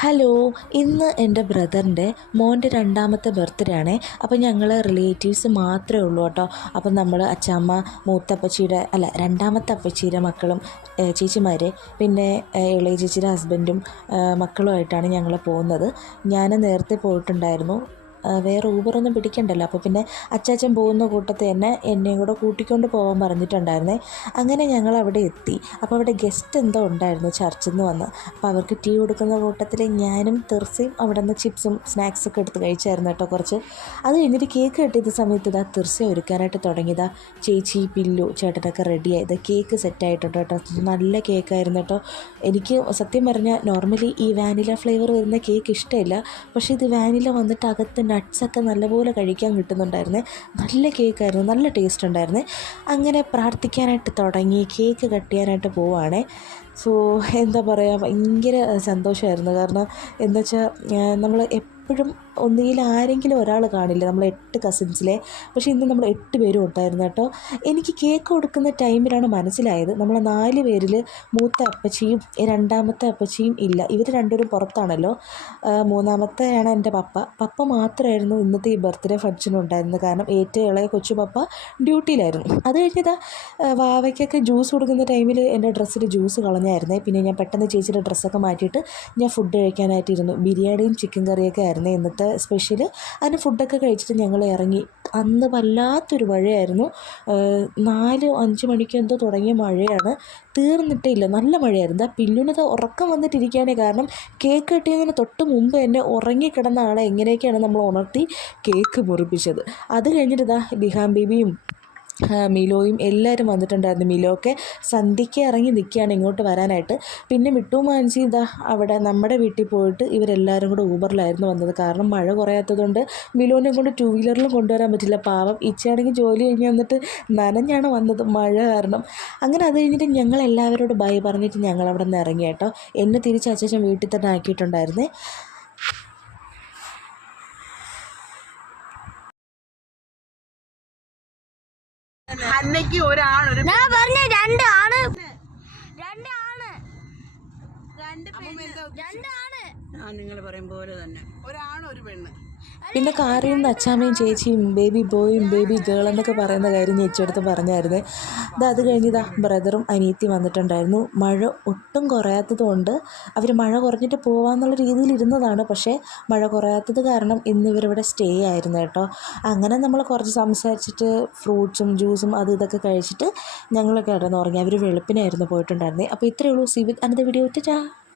Hello, ഇന്ന് എൻ്റെ ബ്രദറിൻ്റെ മോൻ്റെ രണ്ടാമത്തെ ബർത്ത്ഡേ ആണേ. അപ്പോൾ ഞങ്ങൾ റിലേറ്റീവ്സ് മാത്രമേ ഉള്ളൂ കേട്ടോ. അപ്പം നമ്മൾ അച്ചാമ്മ, മൂത്തപ്പച്ചിയുടെ രണ്ടാമത്തെ അപ്പച്ചിയുടെ മക്കളും ചേച്ചിമാർ, പിന്നെ ഇളയ ചേച്ചിയുടെ ഹസ്ബൻഡും മക്കളുമായിട്ടാണ് ഞങ്ങൾ പോകുന്നത്. ഞാൻ നേരത്തെ പോയിട്ടുണ്ടായിരുന്നു. വേറെ ഊബറൊന്നും പിടിക്കണ്ടല്ലോ. അപ്പോൾ പിന്നെ അച്ചാച്ചൻ പോകുന്ന കൂട്ടത്തിൽ തന്നെ എന്നെയും കൂടെ കൂട്ടിക്കൊണ്ട് പോകാൻ പറഞ്ഞിട്ടുണ്ടായിരുന്നേ. അങ്ങനെ ഞങ്ങൾ അവിടെ എത്തി. അപ്പോൾ അവിടെ ഗസ്റ്റ് എന്തോ ഉണ്ടായിരുന്നു, ചർച്ചിൽ നിന്ന് വന്ന്. അപ്പോൾ അവർക്ക് ടീ കൊടുക്കുന്ന കൂട്ടത്തിൽ ഞാനും തെർസയും അവിടെ നിന്ന് ചിപ്സും സ്നാക്സൊക്കെ എടുത്ത് കഴിച്ചായിരുന്നു കേട്ടോ കുറച്ച്. അത് കഴിഞ്ഞിട്ട് കേക്ക് കിട്ടിയ സമയത്ത് ഇതാ തെർസ ഒരുക്കാനായിട്ട് തുടങ്ങിയതാ. ചേച്ചി, പില്ലു, ചേട്ടനൊക്കെ റെഡിയായത്. കേക്ക് സെറ്റായിട്ടുണ്ട് കേട്ടോ. നല്ല കേക്കായിരുന്നു കേട്ടോ. എനിക്ക് സത്യം പറഞ്ഞാൽ നോർമലി ഈ വാനില ഫ്ലേവർ വരുന്ന കേക്ക് ഇഷ്ടമില്ല. പക്ഷേ ഇത് വാനില വന്നിട്ട് അകത്ത് നട്ട്സൊക്കെ നല്ലപോലെ കഴിക്കാൻ കിട്ടുന്നുണ്ടായിരുന്നേ. നല്ല കേക്കായിരുന്നു, നല്ല ടേസ്റ്റ് ഉണ്ടായിരുന്നേ. അങ്ങനെ പ്രാർത്ഥിക്കാനായിട്ട് തുടങ്ങി, കേക്ക് കട്ട് ചെയ്യാനായിട്ട് പോവുകയാണേ. സോ എന്താ പറയുക, ഭയങ്കര സന്തോഷമായിരുന്നു. കാരണം എന്താ വെച്ചാൽ നമ്മൾ എപ്പോഴും ഒന്നുകിൽ ആരെങ്കിലും ഒരാൾ കാണില്ല, നമ്മൾ 8 കസിൻസിലെ. പക്ഷേ ഇന്ന് നമ്മൾ 8 പേരും ഉണ്ടായിരുന്നു കേട്ടോ. എനിക്ക് കേക്ക് കൊടുക്കുന്ന ടൈമിലാണ് മനസ്സിലായത് നമ്മൾ 4 പേരിൽ മൂത്ത അപ്പച്ചിയും രണ്ടാമത്തെ അപ്പച്ചിയും ഇല്ല. ഇവർ രണ്ടുപേരും പുറത്താണല്ലോ. മൂന്നാമത്തെയാണ് എൻ്റെ പപ്പ മാത്രമായിരുന്നു ഇന്നത്തെ ഈ ബർത്ത്ഡേ ഫംഗ്ഷൻ ഉണ്ടായിരുന്നത്. കാരണം ഏറ്റവും ഇളയ കൊച്ചു പപ്പ ഡ്യൂട്ടിയിലായിരുന്നു. അത് കഴിഞ്ഞതാ വാവയ്ക്കൊക്കെ ജ്യൂസ് കൊടുക്കുന്ന ടൈമിൽ എൻ്റെ ഡ്രസ്സിൽ ജ്യൂസ് കളഞ്ഞായിരുന്നേ. പിന്നെ ഞാൻ പെട്ടെന്ന് ചേച്ചിയുടെ ഡ്രസ്സൊക്കെ മാറ്റിയിട്ട് ഞാൻ ഫുഡ് കഴിക്കാനായിട്ടിരുന്നു. ബിരിയാണിയും ചിക്കൻ കറിയൊക്കെ ആയിരുന്നു ഇന്നത്തെ സ്പെഷ്യൽ. അതിന് ഫുഡൊക്കെ കഴിച്ചിട്ട് ഞങ്ങൾ ഇറങ്ങി. അന്ന് വല്ലാത്തൊരു മഴയായിരുന്നു. 4-5 മണിക്ക് എന്തോ തുടങ്ങിയ മഴയാണ്, തീർന്നിട്ടേ ഇല്ല. നല്ല മഴയായിരുന്നു. പില്ലുനത് ഉറക്കം വന്നിട്ടിരിക്കുകയാണ്. കാരണം കേക്ക് കെട്ടിയതിന് തൊട്ട് മുമ്പ് എന്നെ ഉറങ്ങിക്കിടന്ന ആളെ എങ്ങനെയൊക്കെയാണ് നമ്മൾ ഉണർത്തി കേക്ക് മുറിപ്പിച്ചത്. അത് കഴിഞ്ഞിട്ട് ഇതാ ലിഹാൻ ബേബിയും മിലോയും എല്ലാവരും വന്നിട്ടുണ്ടായിരുന്നു. മിലോയൊക്കെ സന്ധ്യയ്ക്ക് ഇറങ്ങി നിൽക്കുകയാണ് ഇങ്ങോട്ട് വരാനായിട്ട്. പിന്നെ മിട്ടു മാൻസി ഇതാ അവിടെ നമ്മുടെ വീട്ടിൽ പോയിട്ട് ഇവരെല്ലാവരും കൂടെ ഊബറിലായിരുന്നു വന്നത്. കാരണം മഴ കുറയാത്തതുകൊണ്ട് മിലോനെ കൊണ്ട് 2 വീലറിലും കൊണ്ടുവരാൻ പറ്റില്ല. പാവം ഇച്ചയാണെങ്കിൽ ജോലി കഴിഞ്ഞ് വന്നിട്ട് നനഞ്ഞാണ് വന്നത്, മഴ കാരണം. അങ്ങനെ അത് കഴിഞ്ഞിട്ട് ഞങ്ങൾ എല്ലാവരോടും ബൈ പറഞ്ഞിട്ട് ഞങ്ങൾ അവിടെ നിന്ന് ഇറങ്ങി കേട്ടോ. എന്നെ തിരിച്ച് അച്ഛൻ വീട്ടിൽ തന്നെ ആക്കിയിട്ടുണ്ടായിരുന്നേ. അന്നയ്ക്ക് ഒരാണ് നിങ്ങൾ പറയും പോലെ തന്നെ ഒരാണ് ഒരു പെണ്ണ്. പിന്നെ കാറിൽ നിന്ന് അച്ചാമ്മയും ചേച്ചിയും ബേബി ബോയും ബേബി ഗേൾ എന്നൊക്കെ പറയുന്ന കാര്യം ചേച്ചിയെടുത്ത് പറഞ്ഞായിരുന്നേ. അത് കഴിഞ്ഞിതാ ബ്രദറും അനിയത്തിയും വന്നിട്ടുണ്ടായിരുന്നു. മഴ ഒട്ടും കുറയാത്തതുകൊണ്ട് അവർ മഴ കുറഞ്ഞിട്ട് പോകാമെന്നുള്ള രീതിയിൽ ഇരുന്നതാണ്. പക്ഷേ മഴ കുറയാത്തത് കാരണം ഇന്ന് ഇവരിവിടെ സ്റ്റേ ആയിരുന്നു കേട്ടോ. അങ്ങനെ നമ്മൾ കുറച്ച് സംസാരിച്ചിട്ട് ഫ്രൂട്ട്സും ജ്യൂസും അത് ഇതൊക്കെ കഴിച്ചിട്ട് ഞങ്ങളൊക്കെ കിടന്നുറങ്ങി. അവർ വെളുപ്പിനായിരുന്നു പോയിട്ടുണ്ടായിരുന്നത്. അപ്പോൾ ഇത്രയേ ഉള്ളൂ. See with another video. Tata.